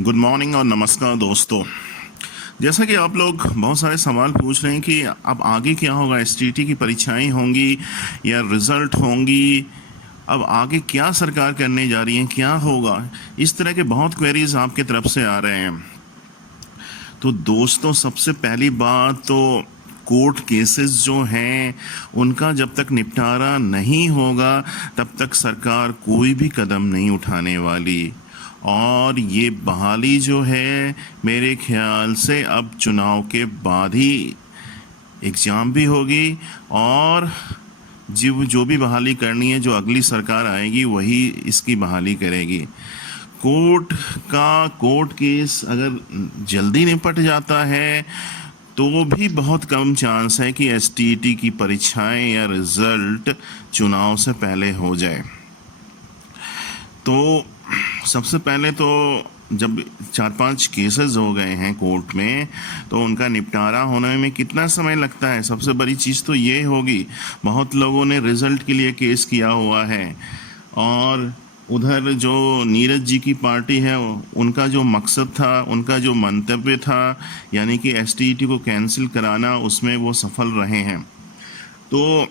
Good morning और नमस्कार दोस्तों। जैसा कि आप लोग बहुत सारे सवाल पूछ रहे हैं कि अब आगे क्या होगा, एसटीटी की परीक्षाएं होंगी या रिज़ल्ट होंगी, अब आगे क्या सरकार करने जा रही है, क्या होगा, इस तरह के बहुत क्वेरीज आपके तरफ से आ रहे हैं। तो दोस्तों, सबसे पहली बात तो कोर्ट केसेस जो हैं उनका जब तक निपटारा नहीं होगा तब तक सरकार कोई भी कदम नहीं उठाने वाली। और ये बहाली जो है मेरे ख्याल से अब चुनाव के बाद ही एग्ज़ाम भी होगी, और जो भी बहाली करनी है, जो अगली सरकार आएगी वही इसकी बहाली करेगी। कोर्ट केस अगर जल्दी निपट जाता है तो भी बहुत कम चांस है कि एसटीटी की परीक्षाएं या रिज़ल्ट चुनाव से पहले हो जाए। तो सबसे पहले तो जब 4-5 केसेस हो गए हैं कोर्ट में तो उनका निपटारा होने में कितना समय लगता है। सबसे बड़ी चीज़ तो ये होगी, बहुत लोगों ने रिज़ल्ट के लिए केस किया हुआ है, और उधर जो नीरज जी की पार्टी है उनका जो मकसद था, उनका जो मंतव्य था, यानी कि एसटीटी को कैंसिल कराना, उसमें वो सफल रहे हैं। तो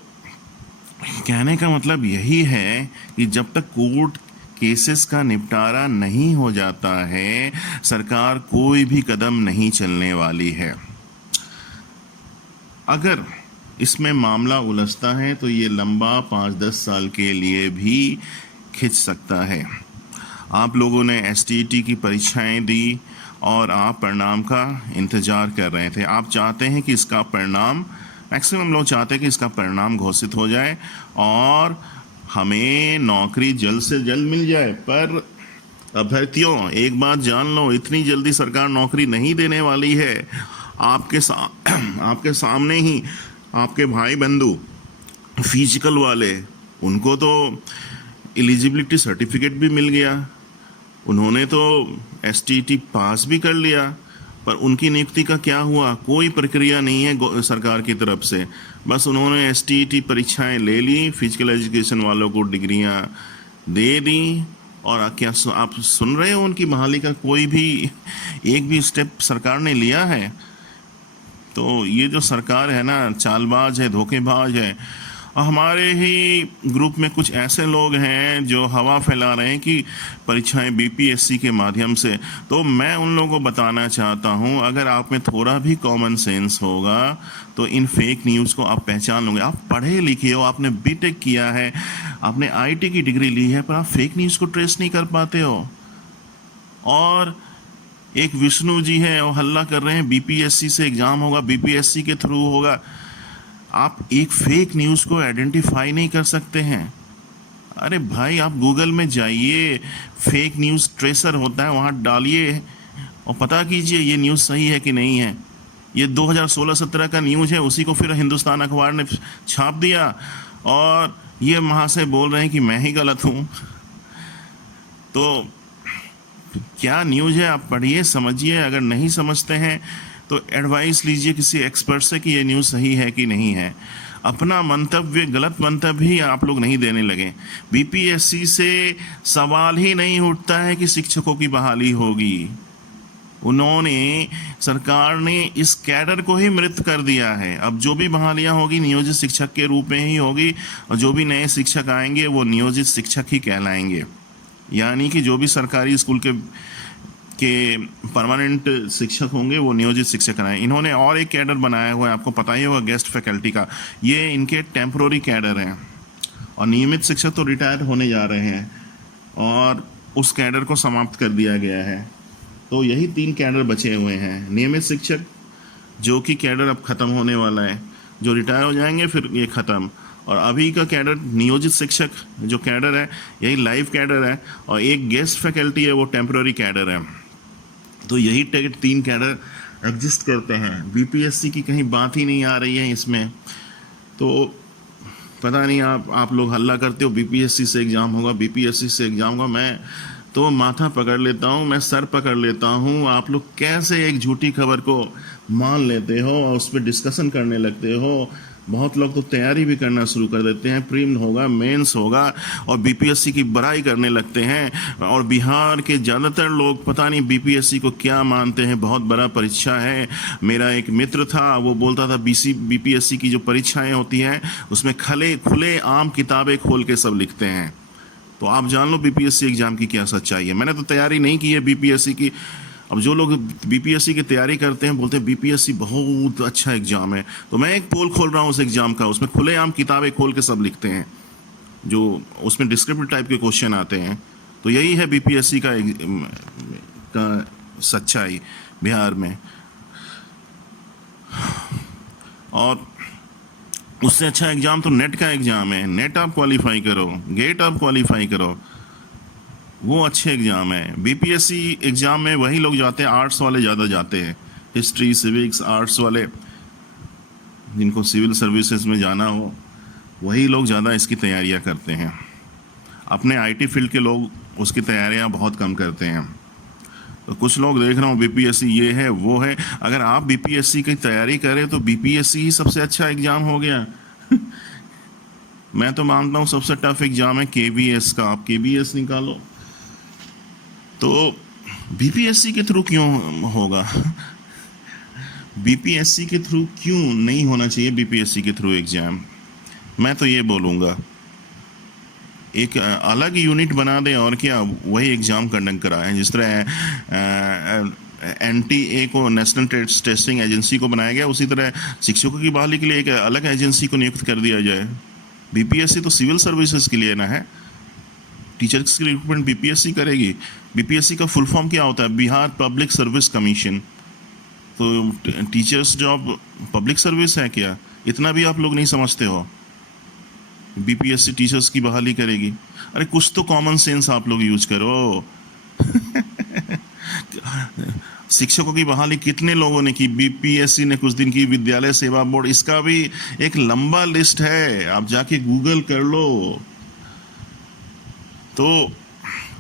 कहने का मतलब यही है कि जब तक कोर्ट केसेस का निपटारा नहीं हो जाता है सरकार कोई भी कदम नहीं चलने वाली है। अगर इसमें मामला उलझता है तो ये लंबा 5-10 साल के लिए भी खिंच सकता है। आप लोगों ने एसटीटी की परीक्षाएं दी और आप परिणाम का इंतज़ार कर रहे थे। आप चाहते हैं कि इसका परिणाम, मैक्सिमम लोग चाहते हैं कि इसका परिणाम घोषित हो जाए और हमें नौकरी जल्द से जल्द मिल जाए। पर अभ्यर्थियों, एक बात जान लो, इतनी जल्दी सरकार नौकरी नहीं देने वाली है। आपके सामने ही आपके भाई बंधु फिजिकल वाले, उनको तो एलिजिबिलिटी सर्टिफिकेट भी मिल गया, उन्होंने तो एसटीटी पास भी कर लिया, पर उनकी नियुक्ति का क्या हुआ? कोई प्रक्रिया नहीं है सरकार की तरफ से। बस उन्होंने एसटीटी परीक्षाएं ले ली, फिजिकल एजुकेशन वालों को डिग्रियां दे दी, और क्या आप सुन रहे हो उनकी बहाली का कोई भी एक भी स्टेप सरकार ने लिया है? तो ये जो सरकार है ना, चालबाज है, धोखेबाज है। और हमारे ही ग्रुप में कुछ ऐसे लोग हैं जो हवा फैला रहे हैं कि परीक्षाएं बीपीएससी के माध्यम से। तो मैं उन लोगों को बताना चाहता हूं, अगर आप में थोड़ा भी कॉमन सेंस होगा तो इन फेक न्यूज़ को आप पहचान लोगे। आप पढ़े लिखे हो, आपने बीटेक किया है, आपने आईटी की डिग्री ली है, पर आप फेक न्यूज़ को ट्रेस नहीं कर पाते हो। और एक विष्णु जी हैं और हल्ला कर रहे हैं बीपीएससी से एग्ज़ाम होगा, बीपीएससी के थ्रू होगा। आप एक फेक न्यूज़ को आइडेंटिफाई नहीं कर सकते हैं? अरे भाई, आप गूगल में जाइए, फेक न्यूज़ ट्रेसर होता है, वहाँ डालिए और पता कीजिए ये न्यूज़ सही है कि नहीं है। ये 2016-17 का न्यूज़ है, उसी को फिर हिंदुस्तान अखबार ने छाप दिया और ये वहाँ से बोल रहे हैं कि मैं ही गलत हूँ। तो क्या न्यूज़ है, आप पढ़िए, समझिए। अगर नहीं समझते हैं तो एडवाइस लीजिए किसी एक्सपर्ट से कि ये न्यूज़ सही है कि नहीं है। अपना मंतव्य, गलत मंतव्य ही आप लोग नहीं देने लगे। बीपीएससी से सवाल ही नहीं उठता है कि शिक्षकों की बहाली होगी। सरकार ने इस कैडर को ही मृत कर दिया है। अब जो भी बहालियां होगी नियोजित शिक्षक के रूप में ही होगी, और जो भी नए शिक्षक आएंगे वो नियोजित शिक्षक ही कहलाएंगे। यानी कि जो भी सरकारी स्कूल के परमानेंट शिक्षक होंगे वो नियोजित शिक्षक हैं। इन्होंने और एक कैडर बनाया हुआ है, आपको पता ही होगा, गेस्ट फैकल्टी का। ये इनके टेम्प्रोरी कैडर हैं, और नियमित शिक्षक तो रिटायर होने जा रहे हैं और उस कैडर को समाप्त कर दिया गया है। तो यही 3 कैडर बचे हुए हैं। नियमित शिक्षक, जो कि कैडर अब ख़त्म होने वाला है, जो रिटायर हो जाएंगे फिर ये ख़त्म। और अभी का कैडर नियोजित शिक्षक जो कैडर है, यही लाइव कैडर है, और एक गेस्ट फैकल्टी है, वो टेम्प्रोरी कैडर है। तो यही 3 कैडर एग्जिस्ट करते हैं। बीपीएससी की कहीं बात ही नहीं आ रही है इसमें। तो पता नहीं, आप लोग हल्ला करते हो बीपीएससी से एग्ज़ाम होगा, बीपीएससी से एग्ज़ाम होगा। मैं तो माथा पकड़ लेता हूँ, मैं सर पकड़ लेता हूँ। आप लोग कैसे एक झूठी खबर को मान लेते हो और उस पर डिस्कशन करने लगते हो? बहुत लोग तो तैयारी भी करना शुरू कर देते हैं, प्रीलिम होगा, मेंस होगा, और बीपीएससी की बड़ाई करने लगते हैं। और बिहार के ज़्यादातर लोग पता नहीं बीपीएससी को क्या मानते हैं, बहुत बड़ा परीक्षा है। मेरा एक मित्र था, वो बोलता था बीपीएससी की जो परीक्षाएं होती हैं उसमें खुले आम किताबें खोल के सब लिखते हैं। तो आप जान लो बीपीएससी एग्ज़ाम की क्या सच्चाई है। मैंने तो तैयारी नहीं की है बीपीएससी की। अब जो लोग बीपीएससी की तैयारी करते हैं बोलते हैं बीपीएससी बहुत अच्छा एग्ज़ाम है, तो मैं एक पोल खोल रहा हूँ उस एग्ज़ाम का, उसमें खुलेआम किताबें खोल के सब लिखते हैं, जो उसमें डिस्क्रिप्टिव टाइप के क्वेश्चन आते हैं। तो यही है बीपीएससी का सच्चाई बिहार में। और उससे अच्छा एग्ज़ाम तो नेट का एग्ज़ाम है। नेट आप क्वालिफाई करो, गेट आप क्वालिफाई करो, वो अच्छे एग्ज़ाम है। बीपीएससी एग्ज़ाम में वही लोग जाते हैं, आर्ट्स वाले ज़्यादा जाते हैं, हिस्ट्री सिविक्स आर्ट्स वाले, जिनको सिविल सर्विसेज में जाना हो वही लोग ज़्यादा इसकी तैयारियां करते हैं। अपने आईटी फील्ड के लोग उसकी तैयारियां बहुत कम करते हैं। तो कुछ लोग देख रहा हूँ बीपीएससी ये है वो है। अगर आप बीपीएससी की तैयारी करें तो बीपीएससी ही सबसे अच्छा एग्ज़ाम हो गया। मैं तो मानता हूँ सबसे टफ एग्ज़ाम है केवीएस का। आप केवीएस निकालो तो बीपीएससी के थ्रू क्यों होगा? बीपीएससी के थ्रू क्यों नहीं होना चाहिए बीपीएससी के थ्रू एग्ज़ाम? मैं तो ये बोलूँगा एक अलग यूनिट बना दें और क्या, वही एग्ज़ाम कंडक्ट कराएं। जिस तरह एनटीए को नेशनल टेस्टिंग एजेंसी को बनाया गया, उसी तरह शिक्षकों की बहाली के लिए एक अलग एजेंसी को नियुक्त कर दिया जाए। बीपीएससी तो सिविल सर्विसेज के लिए ना है, टीचर्स की रिक्रूटमेंट बीपीएससी करेगी। बीपीएससी का फुल फॉर्म क्या होता है? Bihar public service commission. तो टीचर्स जॉब पब्लिक सर्विस है क्या? इतना भी आप लोग नहीं समझते हो? बीपीएससी टीचर्स की बहाली करेगी। अरे कुछ तो कॉमन सेंस आप लोग यूज करो। शिक्षकों की बहाली कितने लोगों ने की? बीपीएससी ने कुछ दिन की, विद्यालय सेवा बोर्ड, इसका भी एक लंबा लिस्ट है, आप जाके गूगल कर लो। तो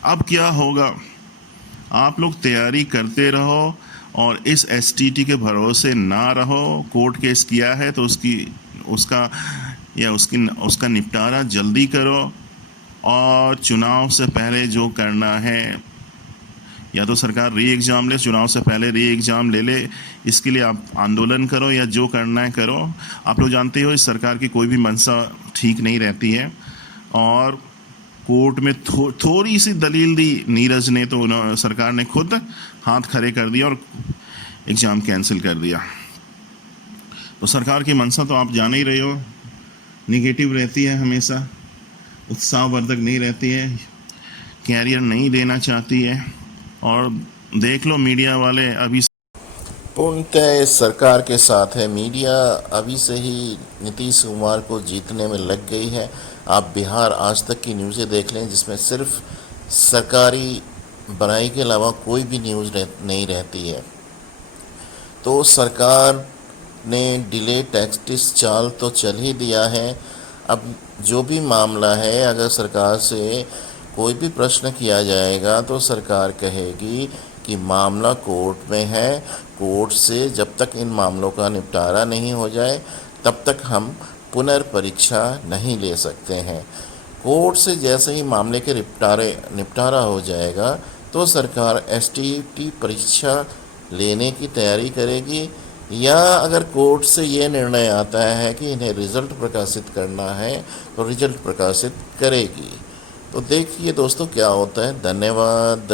अब क्या होगा? आप लोग तैयारी करते रहो और इस एसटीटी के भरोसे ना रहो। कोर्ट केस किया है तो उसका निपटारा जल्दी करो। और चुनाव से पहले जो करना है, या तो सरकार री एग्ज़ाम ले, चुनाव से पहले री एग्ज़ाम ले ले, इसके लिए आप आंदोलन करो या जो करना है करो। आप लोग जानते हो इस सरकार की कोई भी मंशा ठीक नहीं रहती है। और कोर्ट में थोड़ी सी दलील दी नीरज ने तो सरकार ने खुद हाथ खड़े कर दिया और एग्ज़ाम कैंसिल कर दिया। तो सरकार की मंशा तो आप जान ही रहे हो, निगेटिव रहती है, हमेशा उत्साहवर्धक नहीं रहती है, कैरियर नहीं देना चाहती है। और देख लो मीडिया वाले अभी पूर्णतः सरकार के साथ है। मीडिया अभी से ही नीतीश कुमार को जीतने में लग गई है। आप बिहार आज तक की न्यूज़ें देख लें, जिसमें सिर्फ सरकारी बनाई के अलावा कोई भी न्यूज़ नहीं रहती है। तो सरकार ने डिले टैक्टिस चाल तो चल ही दिया है। अब जो भी मामला है, अगर सरकार से कोई भी प्रश्न किया जाएगा तो सरकार कहेगी कि मामला कोर्ट में है, कोर्ट से जब तक इन मामलों का निपटारा नहीं हो जाए तब तक हम पुनर्परीक्षा नहीं ले सकते हैं। कोर्ट से जैसे ही मामले के निपटारा हो जाएगा तो सरकार एसटीटी परीक्षा लेने की तैयारी करेगी, या अगर कोर्ट से ये निर्णय आता है कि इन्हें रिज़ल्ट प्रकाशित करना है तो रिज़ल्ट प्रकाशित करेगी। तो देखिए दोस्तों क्या होता है। धन्यवाद।